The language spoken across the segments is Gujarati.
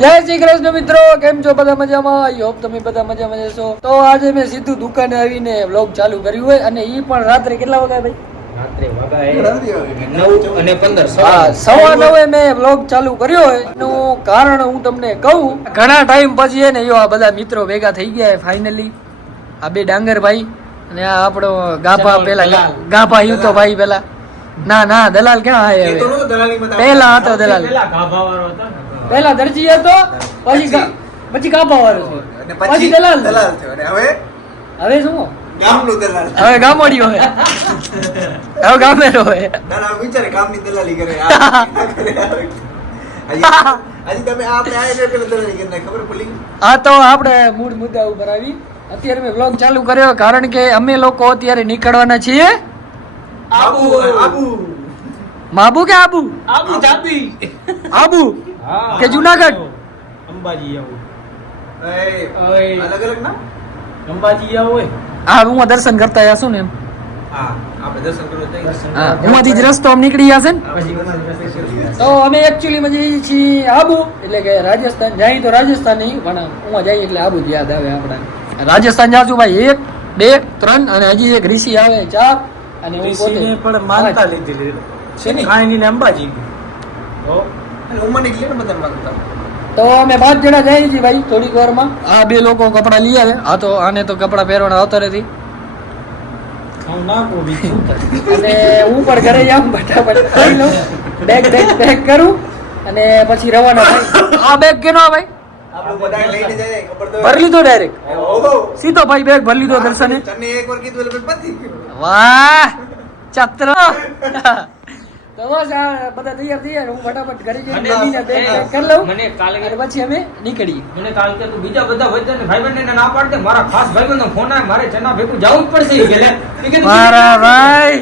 જય શ્રી કૃષ્ણ મિત્રો કેમ છો બધા મજામાં? આઈ હોપ તમે બધા મજામાં જશો તો આજે મેં સીધું દુકાને આવીને વ્લોગ ચાલુ કર્યું હોય અને ઈ પણ રાત્રે કેટલા વાગ્યા ભાઈ? સવા નવે. મેં વ્લોગ ચાલુ કર્યો હોય. એનું કારણ હું તમને કહું ઘણા ટાઈમ પછી હે ને યો આ બધા મિત્રો ભેગા થઈ ગયા ફાઇનલી આ બે ડાંગરભાઈ અને આ આપણો ગાભા પેલા દલાલ. ગાભા યુ તો ભાઈ પેલા. ના ના દલાલ ક્યાં આય હવે? પહેલા હતો દલાલ. ગાભા વાળો હતો ને. પહેલા દરજી હતો પછી પછી? કાપા વાળો પછી દલાલ દલાલ થયો. અને હવે? હવે શું? ગામનું હવે હવે ગામેરો હે ના ના વિચારે ગામની દલાલી કરે આ ના કરે આ. હજી હજી તમે આપણે આયા એટલે પેલા દલાલી કરી ખબર પડી આ તો આપણે મૂળ મુદ્દા ઉપર આવી. અત્યારે મેં વ્લોગ ચાલુ કર્યો કારણ કે અમે લોકો અત્યારે નીકળવાના છીએ આબુ. આબુ. માબુ કે આબુ? આબુ આબુ. કે જુનાગઢ? અંબાજી આવું. અલગ અલગ ના? અંબાજી આવું હોય. હા હું દર્શન કરતા હશું ને એમ. હા આપણે દર્શન કરવા જઈએ. દર્શન હા હુંમાંથી જ રસ્તો આમ નીકળી જશે ને? તો અમે એકચ્યુઅલી જઈએ છીએ આબુ એટલે કે રાજસ્થાન. જાય તો રાજસ્થાન નહીં પણ ઉમાં જઈએ એટલે આબુ જ યાદ આવે આપણા. રાજસ્થાન જાશું ભાઈ એક બે ત્રણ અને હજી એક ઋષિ આવે ચાર અને હું પોતે. ઋષિને પણ માનતા લીધી શેની? અંબાજી. તો અમે પાંચ જણા જઈએ છીએ ભાઈ થોડીક વારમાં. આ બે લોકો કપડા લઈ આવે. આ તો આને તો કપડાં પહેરવાના આવતા નથી? અને હું પણ ઘરે જાઉં ફટાફટ ખાઈ લઉં. બેગ બેગ પેક કરું અને પછી રવાના થાય. આ બેગ કેનો આ ભાઈ? ભરી લીધો ડાયરેક્ટ સીધો ભાઈ બેગ ભરી લીધો દર્શને. વાહ! ચત્ર. તો બસ આ બધા તૈયાર તૈયાર હું ફટાફટ ઘરે જઈને મને- બેબીને પેક કરી લઉં મને કાલે- અને પછી અમે નીકળીએ. મને કાલ કે તું બીજા બધા હોય ભાઈબંધને ના પાડ મારા ખાસ ભાઈબંધનો ફોન આવે મારે ચના ભેગું જવું જ પડશે ઈ કે લે. ઈ કીધું, મારા ભાઈ!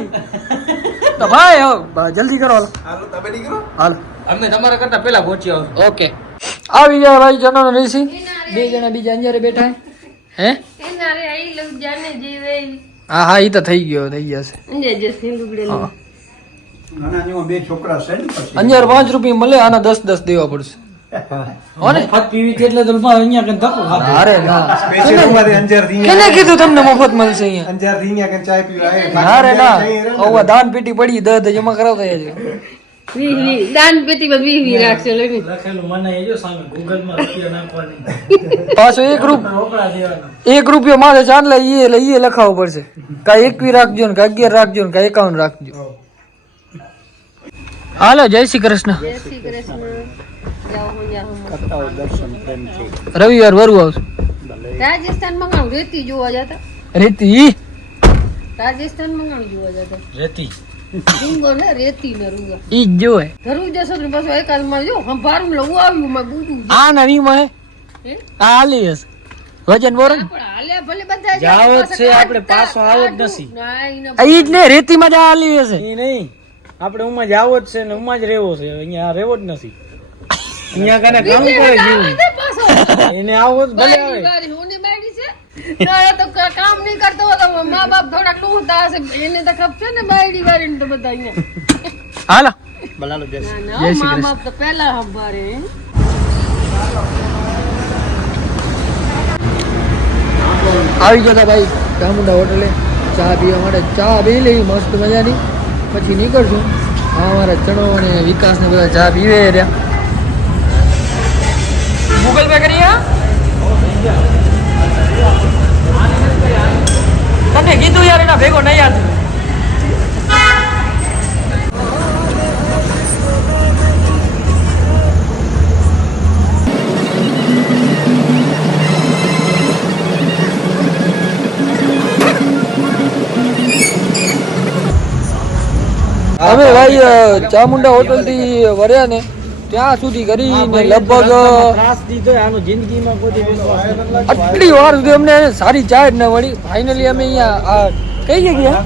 તો ભાઈ જલ્દી કરો હાલો. હાલો તમે નીકળો. હાલો. અમે તમારા કરતા પેલા પહોંચી આવશું ઓકે. આવી ગયા ભાઈ જનો ઋષિ બે જણા બીજા અંજારે બેઠા. હે? એનારે આઈ લઉં જાને જીવે હા હા એ તો થઈ ગયો થઈ જશે. અંજાર પાંચ રૂપિયા મળે આના દસ દસ દેવા પડશે. છે કઈ ના. અહીંયા કઈ દાન પેટી પડી દસ જમા કરાવતા રાખશે લખેલું મને એ જો સામે રૂપિયા નાખવાની. પાછો એક રૂપ એક રૂપિયો મારે ચાંદ લઈએ એટલે ઈ લખાવવું પડશે. કા એકવી રાખજો ને કા અગિયાર રાખજો ને કાંઈ એકાવન રાખજો. હાલો જય શ્રી કૃષ્ણ. જય શ્રી કૃષ્ણ. જાઓ હું જાઉં રવિવાર વરુ આવશું. રાજસ્થાન મંગાવું રેતી જોવા જતા? રેતી? રાજસ્થાન મંગાવું જોવા જતા? રેતી. રૂંગો ને રેતી ને રૂંગા. ઈ જ જોવે. ધરવું જશો ને પાછું એકાદમાં જો સંભારું લવું આવ્યું માં બુડું આ નવી માં આ આલી હશે. વજન બોરો ને આપણે હાલ્યા ભલે બધા જાઓ જ પાછા છે, આપણે પાછો આવો જ નથી. ઈ જ ને રેતી માં જ આ હશે. નહીં. આપણે ઉમાં જ આવો જ છે ને ઉમાં જ રહેવો છે. અહીંયા રહેવો જ નથી. અહીંયા કને કામ કરે જીવ. એને આવો જ ભલે આવે. તો કામ નહીં કરતો તો મા બાપ થોડાક લૂંટા હશે. એને તો છે ને બાયડી તો બધા અહીંયા. હાલો. ના, ના, જય શ્રી મા બાપ તો પહેલા આવી ગયો ભાઈ ચામુંડા હોટલે ચા પીવા માટે. ચા પી લઈ મસ્ત મજાની. પછી નીકળશું. અમારા ચણો અને વિકાસ ને બધા ચા પીવે રહ્યા ગૂગલ પે કરી તને કીધું યાર એના ભેગો નહીં યાદ અમે ભાઈ ચામુંડા હોટલથી વર્યા ને ત્યાં સુધી કરીને લગભગ. આટલી વાર સુધી અમને સારી ચા જ ન મળી. ફાઇનલી અમે અહીંયા કઈ જગ્યા?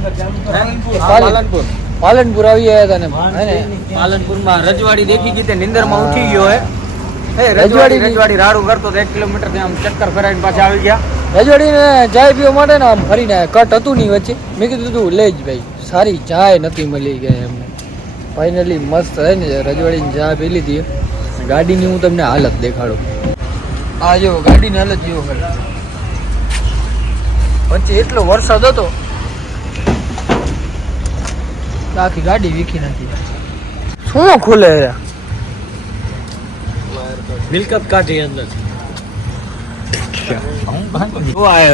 પાલનપુર. પાલનપુર આવી ગયા હતા ને. હે ને? પાલનપુરમાં રજવાડી દેખી ગઈ નિંદરમાં ઉઠી ગયો હે. હે રજવાડી રજવાડી રજવાડી રાડું કરતો તો એક કિલોમીટરથી આમ ચક્કર ફેરાઈને પાછા આવી ગયા. રજવાડીને ચાય પીવા માટે ને આમ ફરીને કટ હતું નહીં વચ્ચે. મેં કીધું તું લે જ ભાઈ. સારી ચાય નથી મળી ગઈ એમને. ફાઇનલી મસ્ત હે ને, રજવાડીની ચા પી લીધી. ગાડીની હું તમને હાલત દેખાડું. આ જો, ગાડીની હાલત જેવો કરે વચ્ચે એટલો વરસાદ હતો આખી ગાડી વીખી નાખી. શું ખુલે મિલકત કાઢી અંદર.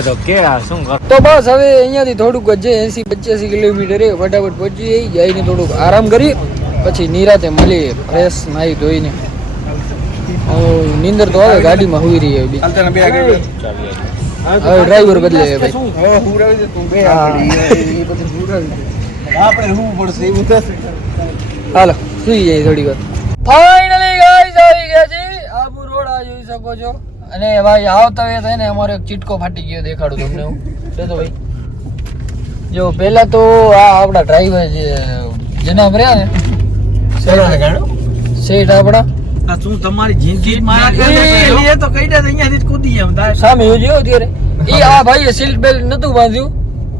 તો કે આ શું કર તો બસ હવે અહીંયાથી થોડુંક જે એસી પચાસી કિલોમીટર એ ફટાફટ પહોંચી જઈ જઈને થોડુંક આરામ કરી પછી નિરાતે મળી ફ્રેશ નાહી ધોઈને. નીંદર તો આવે ગાડીમાં હુઈ રહી હવે ડ્રાઈવર બદલે હાલો સુઈ જાય થોડી વાર. ફાઇનલી ગાઈસ આવી ગયા છે આબુ રોડ આ જોઈ શકો છો. અને ભાઈ આવતા વેત હે ને અમારો એક ચીટકો ફાટી ગયો દેખાડું તમને હું. દેતો ભાઈ. જો પહેલા તો આ આપણા ડ્રાઈવર જે જનાબ રહ્યા ને શેઠ આપણા. આ તું તમારી જિંદગી મારા એ, એ તો કઈ દે અહીંયાથી કૂદી એમ થાય. સામે જોયો અત્યારે. એ આ ભાઈએ સીટ બેલ્ટ નતું બાંધ્યું.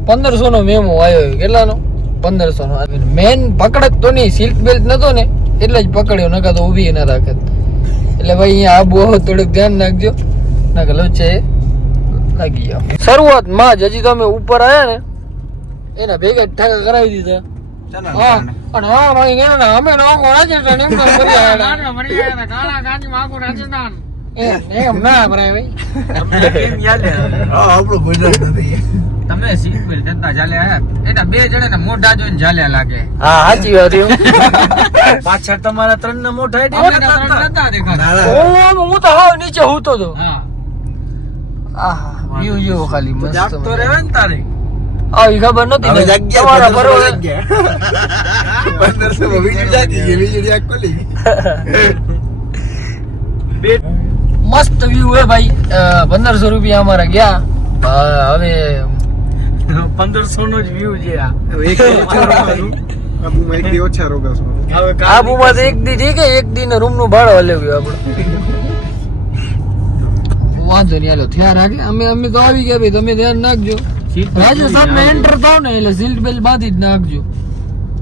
પંદરસો નો મેમો આવ્યો કેટલાનો? પંદરસો નો. મેન પકડક તો નહીં સીટ બેલ્ટ નતો ને એટલે જ પકડ્યો નકા તો ઊભી ના રાખત એટલે ભાઈ અહીંયા આબુ આવો થોડુંક ધ્યાન નાખજો નકલો છે. લાગી ગયો. શરૂઆતમાં જ હજી તમે ઉપર આવ્યા ને એના ભેગા ઠાકા કરાવી દીધા. આપણું ગુજરાત નથી. તમે સીટ બેલ્ટ ચાલ્યા એના બે જણા ને મોઢા જોઈને ચાલ્યા લાગે. હા સાચી વાત એમ. પાછળ તમારા ત્રણ ને મોઢા એટલે નતા દેખાતા. હું તો હાવ નીચે હૂતો તો. હા. આહા ખાલી મસ્ત જાગતો રહેવે ને તારે? આવી ખબર નથી ને. જાગ્યા તમારા પંદરસો બરોબર. જાગ્યા પંદરસો માં બીજું જાગી બીજું જાગ ખોલી. મસ્ત વ્યૂ હે ભાઈ. પંદરસો રૂપિયા અમારા ગયા. હવે પંદરસો નો જ વ્યૂ છે આ. એક દી ઓછા રોકાશું આબુમાં એક દી ઓછા રોકાશું આબુમાં તો એક દી ઠીક એક દી રૂમનું ભાડો હલેવ્યું આપણે. વાંધો નહીં હાલો થયા રાખે અમે અમે તો આવી ગયા ભાઈ તમે ધ્યાન નાખજો રાજસ્થાનમાં એન્ટર થાવ ને એટલે સીટ બેલ્ટ બાંધી જ નાખજો.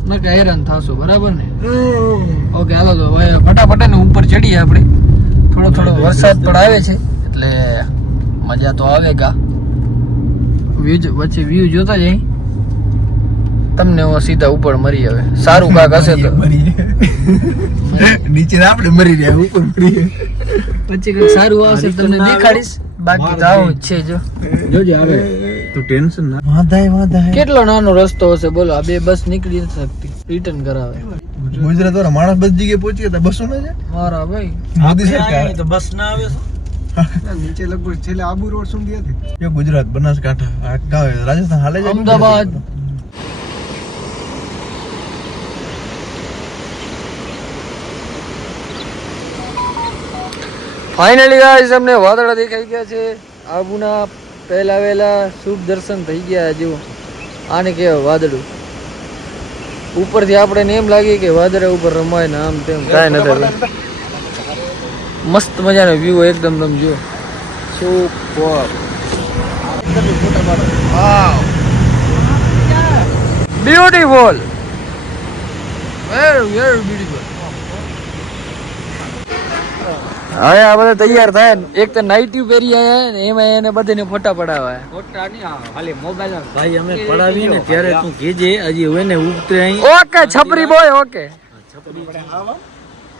નકા હેરાન થાશો બરાબર ને? ઓકે હાલો તો ફટાફટ ને ઉપર ચડીએ આપણે. થોડો થોડો વરસાદ પણ આવે છે એટલે મજા તો આવે કા વ્યૂ વચ્ચે વ્યૂ જોતા જઈ તમને હું સીધા ઉપર મરી આવે. સારું કાક હશે તો. નીચે આપણે મરી રહ્યા ઉપર મરી પછી કંઈક સારું આવશે તમને દેખાડીશ. બાકી તો આવું જ છે જો. જોજે આવે. તો ટેન્શન ના. વાંધાય વાંધાય. કેટલો નાનો રસ્તો હશે બોલો. આ બે બસ નીકળી નથી શકતી. રિટર્ન કરાવે. ગુજરાત વાળા માણસ બધી જગ્યાએ પહોંચી ગયા બસો ના છે મારા ભાઈ. મોદી સરકાર. તો બસ ના આવે. નીચે લગભગ છેલ્લે આબુ રોડ સુધી હતી. જો ગુજરાત બનાસકાંઠા આખા રાજસ્થાન હાલે છે અમદાવાદ. ફાઇનલી ગાઈસ અમને વાદળા દેખાઈ ગયા છે. આબુના પહેલા વહેલા શુભ દર્શન થઈ ગયા જેવો આને કહેવાય વાદળું. ઉપરથી આપણે એમ લાગે કે વાદળા ઉપર રમાય ને આમ તેમ. કાંઈ નથી. મસ્ત મજાનો વ્યૂ એકદમ તમે જુઓ. Super beautiful very very beautiful હવે આ બધા તૈયાર થાય ને. એક તો નાઇટી પહેરી આયા ને એમાં એને બધાને ફોટા પડાવવા ફોટા નહીં ખાલી મોબાઈલ ભાઈ અમે પડાવી ને ત્યારે તું કેજે હજી હોય ને ઉતરે અહીં. ઓકે છપરી બોય ઓકે.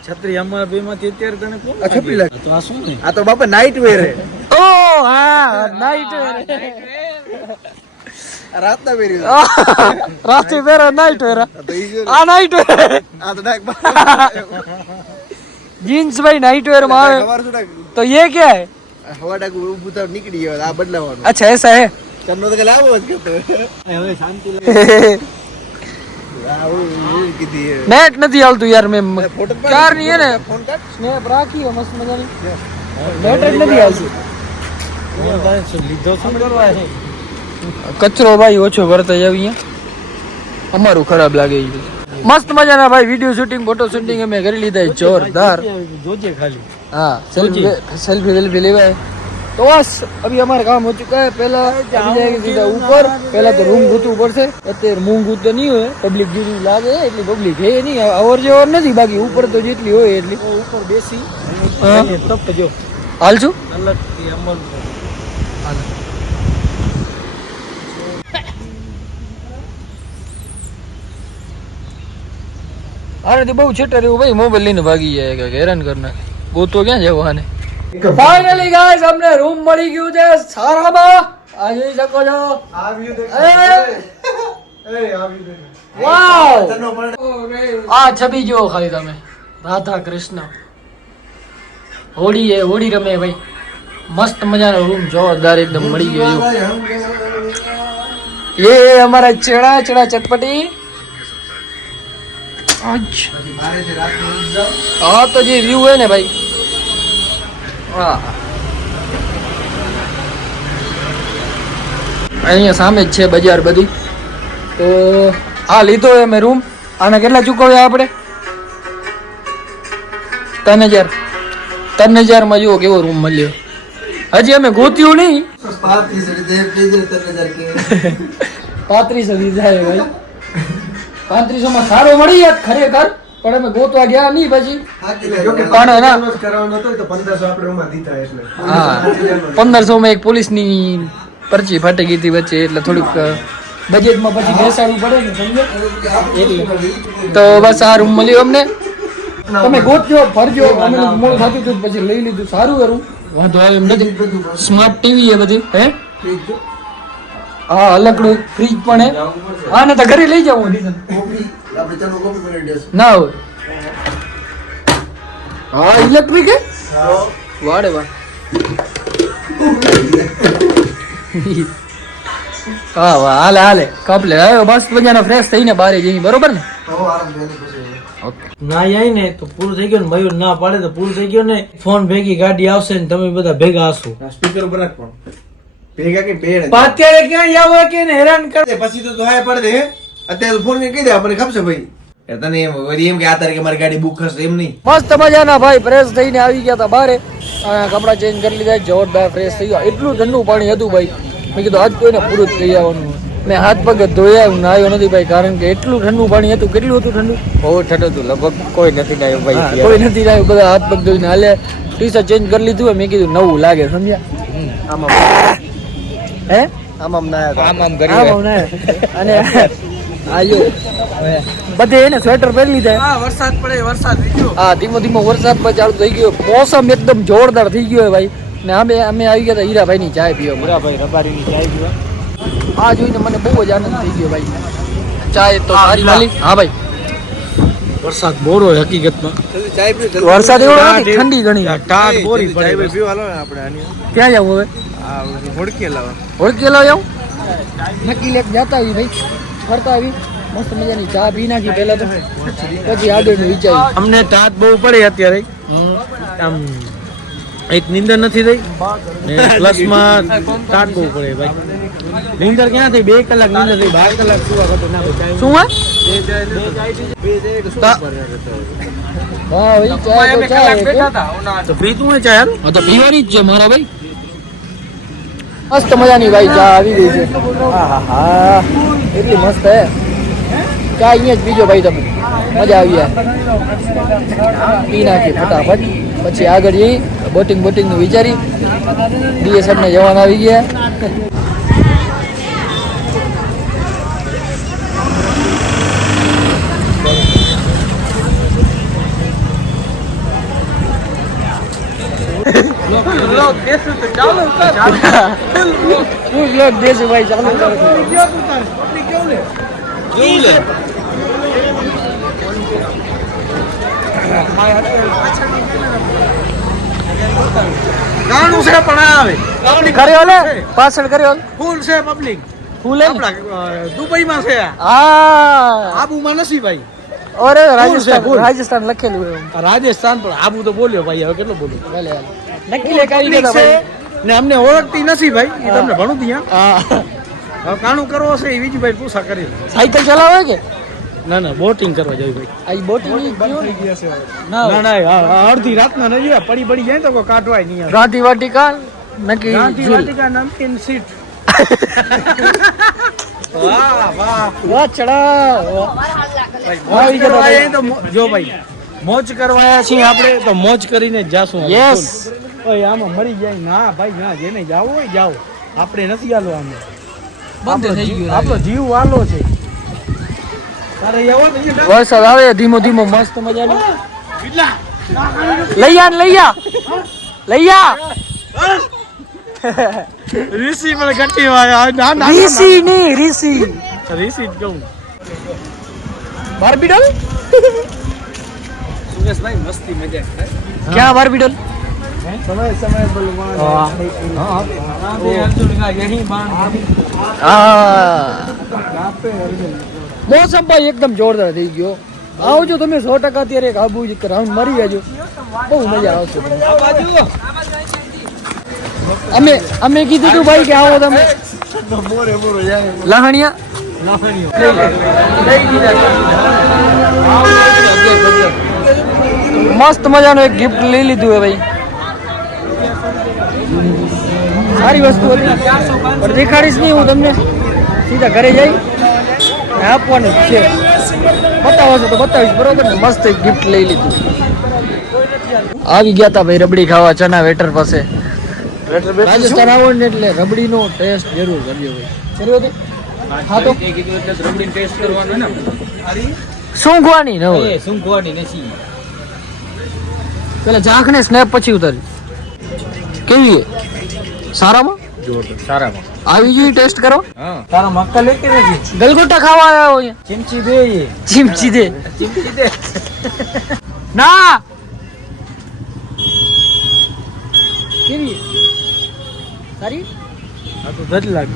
છત્રી અમારા બે માંથી અત્યારે તને કોણ છત્રી લાગે. તો આ શું ને આ તો બાપા નાઈટ વેર હે ઓ હા નાઈટ વેર રાતના વેરી રાતે વેરા નાઈટ વેરા આ નાઈટ વેર આ તો નાઈટ જીન્સ ભાઈ નાઈટ વેરમાં આવે. તો એ કે હે? હવા ડાક ઊભું થાવ નીકળી ગયો. આ બદલાવાનું. અચ્છા એસા હે તન્નો તો લાવો જ કરતો હવે શાંતિ લાગે. નેટ નથી આવતું યાર મેં કાર. ની હે ને. સ્નેપ રાખી મસ્ત મજાની. નેટ જ નથી આવતું લીધો શું કરવા છે કચરો ભાઈ ઓછો ભરતા જાવ અહીંયા. અમારું ખરાબ લાગે છે મસ્ત મજાના ભાઈ વીડિયો શૂટિંગ ફોટો શૂટિંગ અમે કરી લીધા જોરદાર. જોજે ખાલી. હા સેલ્ફી સેલ્ફી સેલ્ફી લેવાય. तो बस अभी हमारा काम हो चुका है पहला अभी जाएंगे सीधा ऊपर पहला तो रूम ગોતવું પડશે અત્યારે મૂંગ ગૂત તો નહીં હોય પબ્લિક જેવી લાગે એટલી પબ્લિક હે નહીં અવર જવર નથી બાકી ઉપર તો જેટલી હોય એટલી ઉપર બેસી તપ જો હાલ છું હાલ. અરે તે બહુ છેટા રહ્યું ભાઈ મોબાઈલ લઈને ભાગી જાય કે હેરાન કર નાખે ગોતો ક્યાં જવા આને ફાઇનલી ગાઈસ અમને રૂમ મળી ગયું છે. સારામાં. આ જોઈ શકો છો. આ દેખો એ! આ દેખો વાવ આ છબી જો ખાલી તમે. રાધા કૃષ્ણ. હોડી એ હોળી રમે ભાઈ. મસ્ત મજાનો રૂમ જોરદાર એકદમ મળી ગયો એ અમારા ચેડા ચેડા ચટપટી. હા તો જે વ્યૂ હે ને ભાઈ. અહીંયા સામે જ છે બજાર બધી. તો આ લીધો એ મેં રૂમ. આના કેટલા ચૂકવ્યા આપણે? ત્રણ હજાર. ત્રણ હજારમાં જુઓ કેવો રૂમ મળ્યો. હજી અમે ગોત્યું નહીં. પાંત્રીસો છે ભાઈ પાંત્રીસો માં સારો મળી જાય ખરેખર. પણ અમે ગોતવા ગયા નહીં પછી. પણ ના. હા પંદરસો માં એક પોલીસની પરચી ફાટી ગઈ હતી વચ્ચે એટલે થોડુંક બજેટમાં પછી બેસાડવું પડે ને સમજો એટલે. તો બસ આ રૂમ મળ્યો અમને. તમે ગોતજો ફરજો. અમે મોડું થતું હતું પછી લઈ લીધું. સારું કરું વાંધો આવે એમ નથી. સ્માર્ટ ટીવી એ બધી હે? હા અલગડું ફ્રીજ પણ હે. હા ને તો ઘરે લઈ જાવ રીઝન ના હોય. હા ઇલેક્ટ્રિક હે? વાડે વાહ. હા વાહ હાલે હાલે. કપલે હવે બસ મજાનો ફ્રેશ થઈને બારે જઈ બરોબર ને? ના આય ને તો પૂરું થઈ ગયું ને મયુર ના પાડે તો પૂરું થઈ ગયું ને ફોન ભેગી ગાડી આવશે ને તમે બધા ભેગા હશો. સ્પીકર ઉપર રાખ પણ ભેગા કે બે અત્યારે ક્યાં આવો કે ને હેરાન કર પછી તો તું હાય પડે હે? અત્યારે ફોન કરી કહી દે આપણને છે ભાઈ. એ તને એમ વળી એમ કે આ તારીખે મારી ગાડી બુક થશે એમ નહીં. મસ્ત મજાના ભાઈ ફ્રેશ થઈને આવી ગયા હતા બારે. કપડા ચેન્જ કરી લીધા જોરદાર ફ્રેશ થઈ ગયા. એટલું ઠંડુ પાણી હતું ભાઈ. મેં કીધું આજ કોઈને પૂરું જ થઈ જવાનું. મેં હાથ પગ ધોયા હું નાયો નથી ભાઈ કારણ કે એટલું ઠંડુ પાણી હતું. કેટલું હતું ઠંડુ? બહુ ઠંડુ હતું. લગભગ કોઈ નથી નાયો ભાઈ કોઈ નથી નાયો બધા હાથ પગ ધોઈને હાલે. ટી શર્ટ ચેન્જ કરી લીધું. મેં કીધું નવું લાગે સમજ્યા? હે? આમ આમ નાયા આમ આમ કરી અને બધે એને સ્વેટર પહેરી લીધા. હા વરસાદ પડે વરસાદ થઈ હા ધીમો ધીમો વરસાદ પણ ચાલુ થઈ ગયો. મોસમ એકદમ જોરદાર થઈ ગયો ભાઈ. ને અમે અમે આવી ગયા હતા હીરાભાઈ ની ચાય પીવા હીરાભાઈ રબારી ની ચાય પીવા. આ જોઈને મને બહુ જ આનંદ થઈ ગયો ભાઈ. ચાય તો સારી મળી હા ભાઈ. વરસાદ બોરો હકીકતમાં. વરસાદ એવો નથી ઠંડી. ઘણી ટાટ બોરી ચાય પડે પીવા લો ને આપણે આની. ક્યાં જાવ હવે? હોડકે લાવો. હોળકેલા જાઉં? નક્કી લેક જતા ભાઈ. ફરતા આવી મસ્ત મજાની ચા પી નાખી પહેલા તો. પછી આગળનું વિચાર અમને ટાટ બહુ પડે અત્યારે. આમ એક નીંદર નથી થઈ. પ્લસમાં ટાટ બહુ પડે ભાઈ. નીંદર ક્યાં થઈ? બે કલાક નીંદર થઈ. બાર કલાક સુવા શું હોય? હા ભાઈ ચાય તો ચાય તો. પી તું ચાય તો પીવાની જ છે મારા ભાઈ. મસ્ત મજાની ભાઈ ચા આવી ગઈ છે. હા. એટલી મસ્ત હે. ચા અહીંયા જ પીજો ભાઈ તમે. મજા આવી જાય. પી નાખી ફટાફટ. પછી આગળ જઈ બોટિંગ બોટિંગનું વિચારી. ડીએસએફ ને જવાન આવી ગયા. ફૂલ બ્લોક દેશું ભાઈ ચાલુ કરો ગાણું છે પણ આવે. કર્યો લે પાછળ કર્યો ફૂલ છે પબ્લિક ફૂલ હા. આબુમાં નથી ભાઈ. અરે રાજસ્થાન. રાજસ્થાન લખેલું રાજસ્થાન પણ આબુ તો બોલ્યો ભાઈ હવે કેટલો બોલ્યો? ભલે. નક્કી લે કાઢી ને અમને ઓળખતી નથી ભાઈ એ તમને ભણું ત્યાં. હા. હવે કાણું કરવો છે એ બીજી ભાઈ પૂછા કરી સાયકલ ચલાવે કે? ના ના બોટિંગ કરવા જાય ભાઈ. આ બોટિંગ ના? ના ના આ- આ અડધી રાતના નહીં જાય પડી પડી જાય તો કોઈ કાઢવાય નહીં ગાંધી વાટિકા નકી નક્કી ગાંધી વાટિકા નમકીન સીટ. વાહ વાહ. વાહ ચડા જો ભાઈ મોજ કરવા છીએ આપણે તો મોજ કરીને જ જાશું. ઓય આમાં મરી જાય. ના ભાઈ ના જેને જાવ હોય જાવ આપણે નથી આમે. બંધ થઈ ગયું આપણો જીવ વાલો છે. વરસાદ આવે ધીમો ધીમો મસ્ત મજાનો. લઈ આ ને લઈ આ. લઈ આ. ઋષિ પણ ઘટી વાળા. ઋષિ ના ઋષિ ઋષિ. જ કહું. બારબીડલ સુરેશભાઈ મસ્તી મજા ક્યાં બારબીડલ સમય સમય બલવાન. રાતે અર્જુન કા યહી બાણ હા. મોસમ ભાઈ એકદમ જોરદાર થઈ ગયો. આવજો તમે સો ટકા અત્યારે એક આબુ રાઉન્ડ મારી જાજો. બહુ મજા આવશે. અમે અમે કીધું તું ભાઈ કે આવો તમે. લહણિયા? મસ્ત મજાનું એક ગિફ્ટ લઈ લીધું હે ભાઈ. સારી વસ્તુ હતી. પણ દેખાડીશ નહીં, હું તમને સીધા ઘરે જઈ આપવાનું છે. બતાવો તો બતાવીશ, બરોબર મસ્ત ગિફ્ટ લઈ લીધું. આવી ગયા ભાઈ રબડી ખાવા, ચના વેટર પાસે. રાજસ્થાન આવો ને એટલે રબડીનો ટેસ્ટ જરૂર કર્યો ભાઈ. કર્યો હતો હા તો? એ કીધું એટલે રબડીને ટેસ્ટ કરવાનો ને સ્નેપ પછી ઉતારી. કેવી સારામાં? સારામાં. આવી જોઈએ ટેસ્ટ કરો તારા મક્કા લેકે નથી ગલગોટા ખાવા આવ્યા હોય. ચમચી દે ચીમચી દે. ચીમચી દે. ના! કેવી સારી આ તો ધજ લાગે.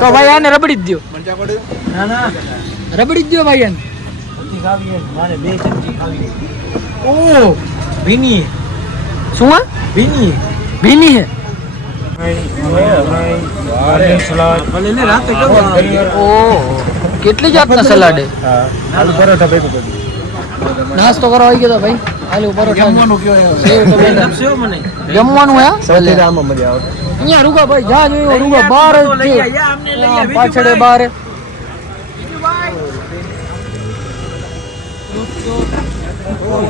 તો ભાઈ આને રબડી જ દ્યો. મંચા પડ્યો ના ના. રબડી જ દ્યો ભાઈ આને. ચમચી ખાવી. મારે બે ચમચી ખાવી ઓ ભીની. શું ભીની. ભીની હે. કેટલી જાતના સલાડ હે આલુ પરોઠા ભેગું કર્યું નાસ્તો કરવા આવી ગયો તો ભાઈ આલુ પરોઠા જમવાનું કયો સેવ ટમેટા. આપશો મને જમવાનું હે સૌથી આમાં મજા આવે અહીંયા રૂગા ભાઈ જ્યાં જોયું રૂગા બાર જ લઈ છે આયા, અમને લઈ હા, આયા, પાછળ બાર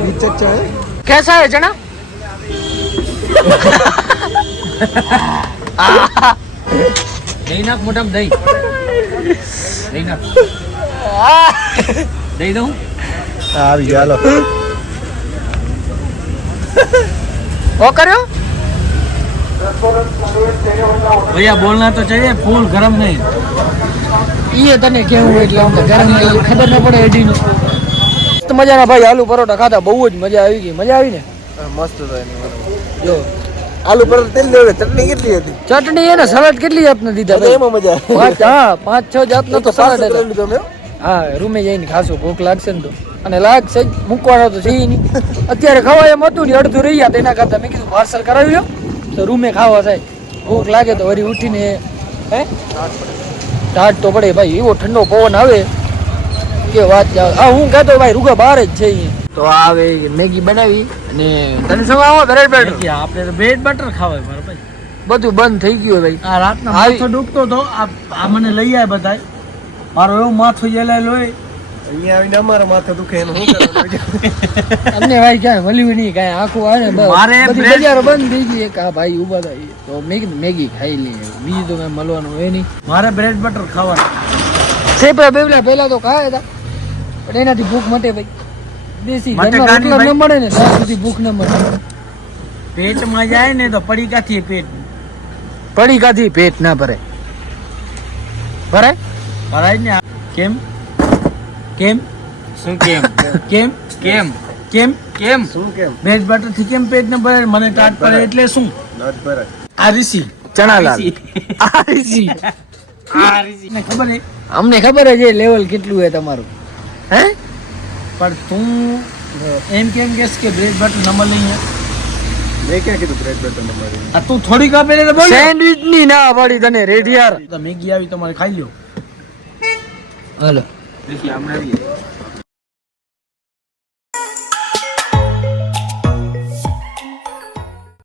વિચક છે कैसा है चना દઈ નાખ મોટામાં દઈ દઈ નાખ. દઈ દઉં? આવી ચાલો. ઓ કર્યો? ભૈયા બોલના તો છે ફૂલ ગરમ નહીં. ઈએ તને કેવું એટલે અમને ગરમ નહીં ખબર ન પડે એડીનું. મજાના ભાઈ આલુ પરોઠા ખાધા બહુ જ મજા આવી ગઈ. મજા આવી ને? મસ્ત થાય જો. આલુ પર તેલ લેવે ચટણી કેટલી હતી? ચટણી એને સલાડ કેટલી જાતના દીધા તો એમાં મજા પાંચ હા પાંચ છ જાતનો તો સલાડ હતો. લીધો મેં. હા રૂમે જઈને ખાશું ભૂખ લાગશે ને તો. અને લાગશે મૂકવાનો તો છે નહીં. અત્યારે ખવાય એમ હતું ને અડધું રહી ગયા તેના કરતાં મેં કીધું પાર્સલ કરાવી લો તો રૂમે ખાવા થાય ભૂખ લાગે તો વળી ઉઠીને હે? ટાટ તો પડે ભાઈ એવો ઠંડો પવન આવે. કે વાત હા હું કહેતો ભાઈ રૂગા બહાર જ છે અહીંયા. તો આવે મેગી બનાવી અને તને શું આવો? બ્રેડ બટર આપણે તો બ્રેડ બટર ખાવાય મારા ભાઈ. બધું બંધ થઈ ગયું ભાઈ. આ રાતના માથો દુખતો તો આ મને લઈ આવ્યા બધા મારો એવું માથું જેલાયેલું હોય. અહીંયા આવીને અમારા માથો દુખે એનું શું કરવાનું? અમને ભાઈ ક્યાંય મળ્યું નહીં કાંઈ આખું આવે ને મારે બજારો બંધ થઈ ગઈ એક આ ભાઈ ઊભા થાય તો મેં કીધું મેગી ખાઈ લઈએ બીજું તો મેં મળવાનું હોય નહીં. મારે બ્રેડ બટર ખાવાનું. સેપડા બેવલા પહેલાં તો ખાયા હતા પણ એનાથી ભૂખ મટે ભાઈ. દેશી મટે ઘરમાં ન મળે ને ત્યાં સુધી ભૂખ ન મળે. પેટમાં જાય ને તો પડીકાથી પેટ. પડી પેટ ના ભરે. ભરાય ભરાય ને કેમ? કેમ? શું કેમ? કેમ? કેમ? કેમ? કેમ? શું કેમ? બ્રેડ બટરથી કેમ પેટ ન ભરાય? મને ટાટ પડે એટલે શું. આ ઋષિ ચણાલાલ. આ રીસી. ને ખબર હે અમને ખબર છે લેવલ કેટલું હે તમારું? હે? પણ તું એમ કેમ કેસ કે બ્રેડ બટર નંબર અહીંયા? મેં ક્યાં કીધું બ્રેડ બટર નંબર આ તું થોડીક આપે તો બોલ. સેન્ડવિચની ના પાડી તને રેડિયાર તો મેગી આવી તમારે ખાઈ લ્યો. હાલો. હમણાં આવીએ.